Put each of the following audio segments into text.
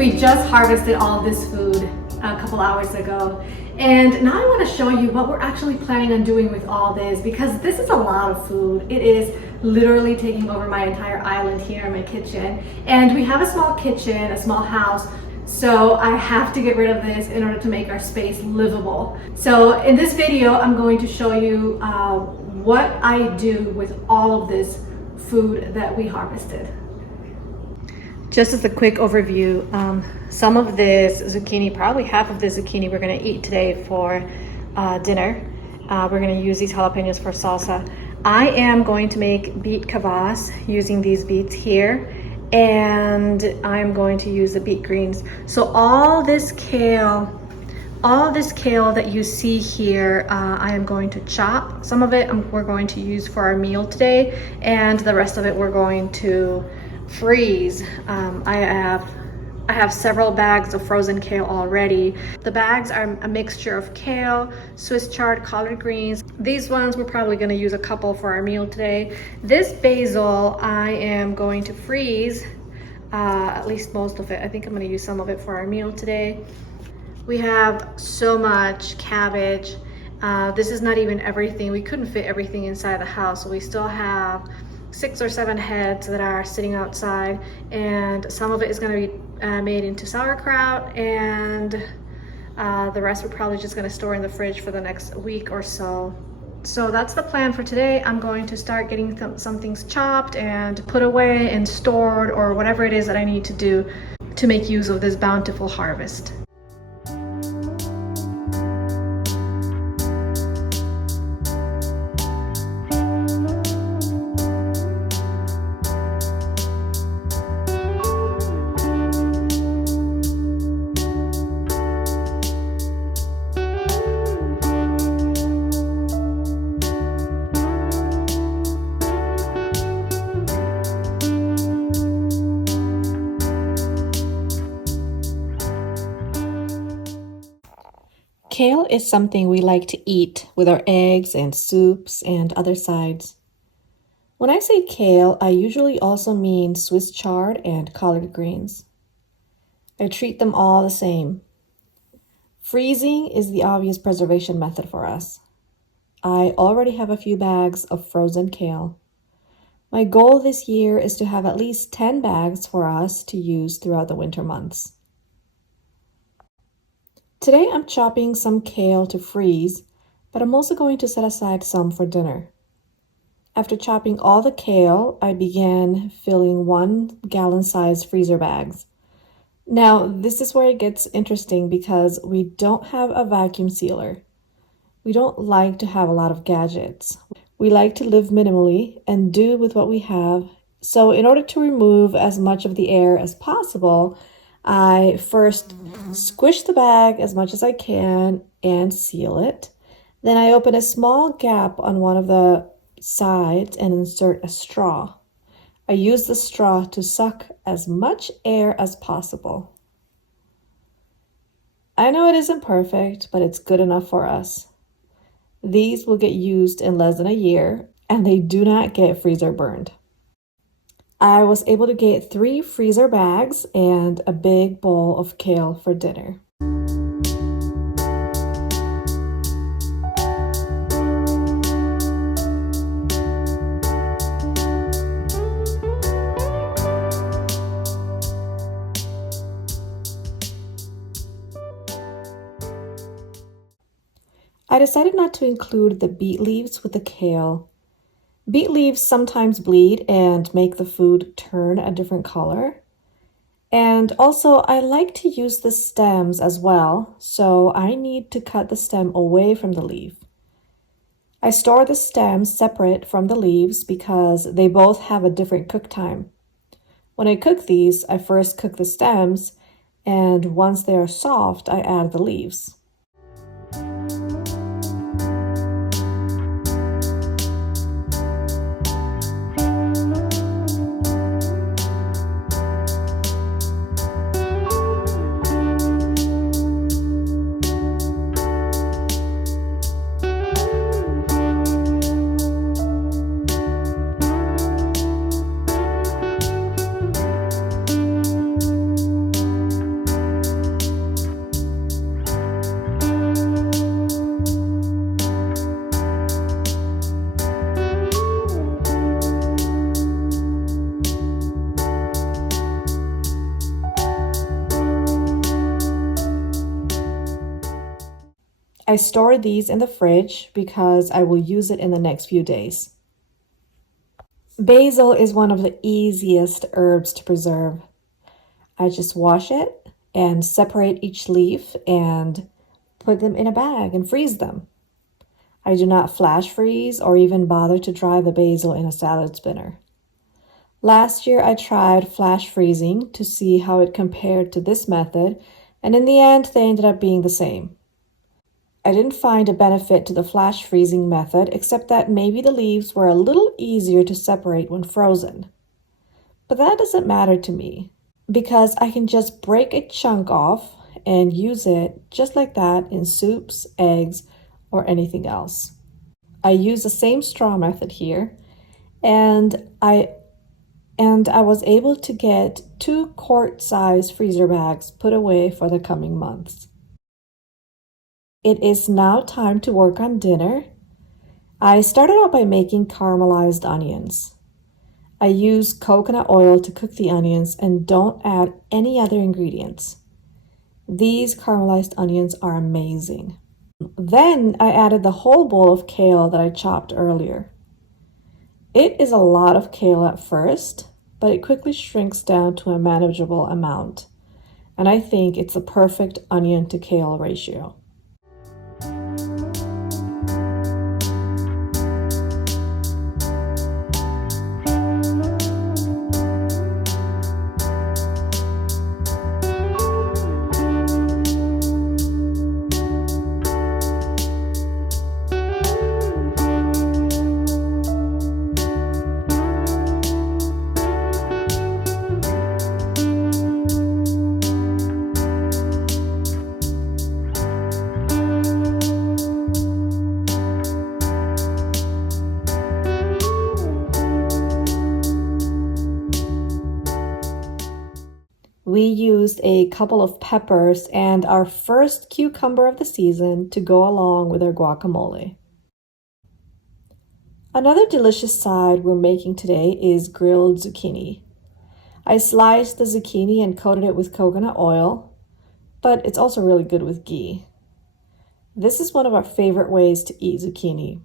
We just harvested all of this food a couple hours ago, and now I want to show you what we're actually planning on doing with all this, because this is a lot of food. It is literally taking over my entire island here in my kitchen, and we have a small kitchen, a small house, so I have to get rid of this in order to make our space livable. So in this video, I'm going to show you what I do with all of this food that we harvested. Just as a quick overview, some of this zucchini, probably half of the zucchini we're gonna eat today for dinner. We're gonna use these jalapenos for salsa. I am going to make beet kvass using these beets here, and I'm going to use the beet greens. So all this kale that you see here, I am going to chop. Some of it we're going to use for our meal today, and the rest of it we're going to freeze. I have several bags of frozen kale already. The bags are a mixture of kale, Swiss chard, collard greens. These ones we're probably going to use a couple for our meal today. This basil I am going to freeze, at least most of it. I think I'm going to use some of it for our meal today. We have so much cabbage. This is not even everything. We couldn't fit everything inside the house, so we still have 6 or 7 heads that are sitting outside, and some of it is going to be made into sauerkraut, and the rest we're probably just going to store in the fridge for the next week or so. So that's the plan for today. I'm going to start getting some things chopped and put away and stored, or whatever it is that I need to do to make use of this bountiful harvest. Kale is something we like to eat with our eggs and soups and other sides. When I say kale, I usually also mean Swiss chard and collard greens. I treat them all the same. Freezing is the obvious preservation method for us. I already have a few bags of frozen kale. My goal this year is to have at least 10 bags for us to use throughout the winter months. Today I'm chopping some kale to freeze, but I'm also going to set aside some for dinner. After chopping all the kale, I began filling 1-gallon-sized freezer bags. Now, this is where it gets interesting because we don't have a vacuum sealer. We don't like to have a lot of gadgets. We like to live minimally and do with what we have. So in order to remove as much of the air as possible, I first squish the bag as much as I can and seal it. Then I open a small gap on one of the sides and insert a straw. I use the straw to suck as much air as possible. I know it isn't perfect, but it's good enough for us. These will get used in less than a year, and they do not get freezer burned. I was able to get 3 freezer bags and a big bowl of kale for dinner. I decided not to include the beet leaves with the kale. Beet leaves sometimes bleed and make the food turn a different color. And also, I like to use the stems as well, so I need to cut the stem away from the leaf. I store the stems separate from the leaves because they both have a different cook time. When I cook these, I first cook the stems, and once they are soft, I add the leaves. I store these in the fridge because I will use it in the next few days. Basil is one of the easiest herbs to preserve. I just wash it and separate each leaf and put them in a bag and freeze them. I do not flash freeze or even bother to dry the basil in a salad spinner. Last year I tried flash freezing to see how it compared to this method, and in the end they ended up being the same. I didn't find a benefit to the flash freezing method except that maybe the leaves were a little easier to separate when frozen. But that doesn't matter to me because I can just break a chunk off and use it just like that in soups, eggs, or anything else. I use the same straw method here, and I was able to get 2 quart-size freezer bags put away for the coming months. It is now time to work on dinner. I started out by making caramelized onions. I use coconut oil to cook the onions and don't add any other ingredients. These caramelized onions are amazing. Then I added the whole bowl of kale that I chopped earlier. It is a lot of kale at first, but it quickly shrinks down to a manageable amount, and I think it's a perfect onion to kale ratio. We used a couple of peppers and our first cucumber of the season to go along with our guacamole. Another delicious side we're making today is grilled zucchini. I sliced the zucchini and coated it with coconut oil, but it's also really good with ghee. This is one of our favorite ways to eat zucchini.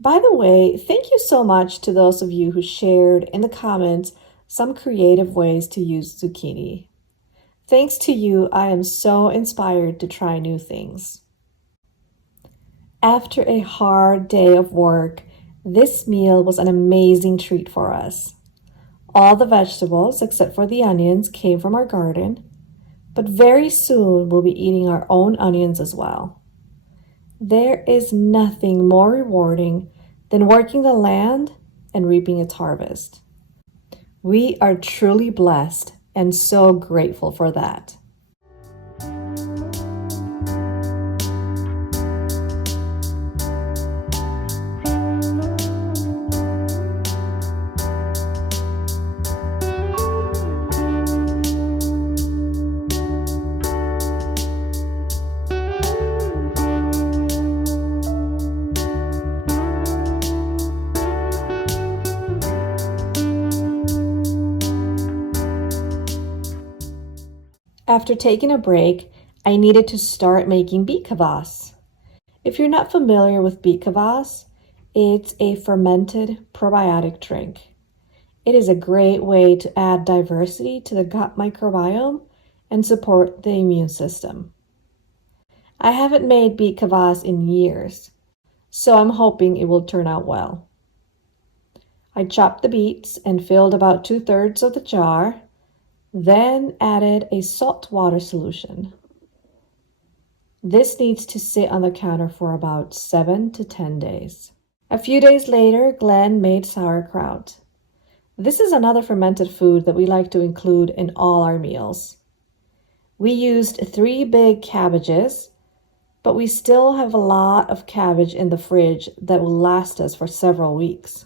By the way, thank you so much to those of you who shared in the comments some creative ways to use zucchini. Thanks to you, I am so inspired to try new things. After a hard day of work, this meal was an amazing treat for us. All the vegetables, except for the onions, came from our garden, but very soon we'll be eating our own onions as well. There is nothing more rewarding than working the land and reaping its harvest. We are truly blessed and so grateful for that. After taking a break, I needed to start making beet kvass. If you're not familiar with beet kvass, it's a fermented probiotic drink. It is a great way to add diversity to the gut microbiome and support the immune system. I haven't made beet kvass in years, so I'm hoping it will turn out well. I chopped the beets and filled about 2/3 of the jar, then added a salt water solution. This needs to sit on the counter for about 7 to 10 days. A few days later, Glenn made sauerkraut. This is another fermented food that we like to include in all our meals. We used 3 big cabbages, but we still have a lot of cabbage in the fridge that will last us for several weeks.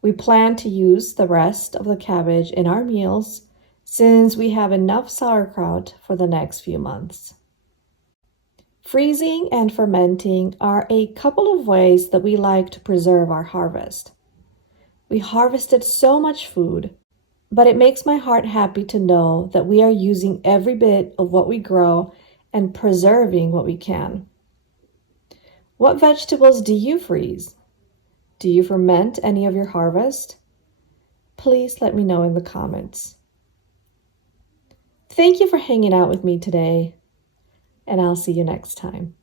We plan to use the rest of the cabbage in our meals since we have enough sauerkraut for the next few months. Freezing and fermenting are a couple of ways that we like to preserve our harvest. We harvested so much food, but it makes my heart happy to know that we are using every bit of what we grow and preserving what we can. What vegetables do you freeze? Do you ferment any of your harvest? Please let me know in the comments. Thank you for hanging out with me today, and I'll see you next time.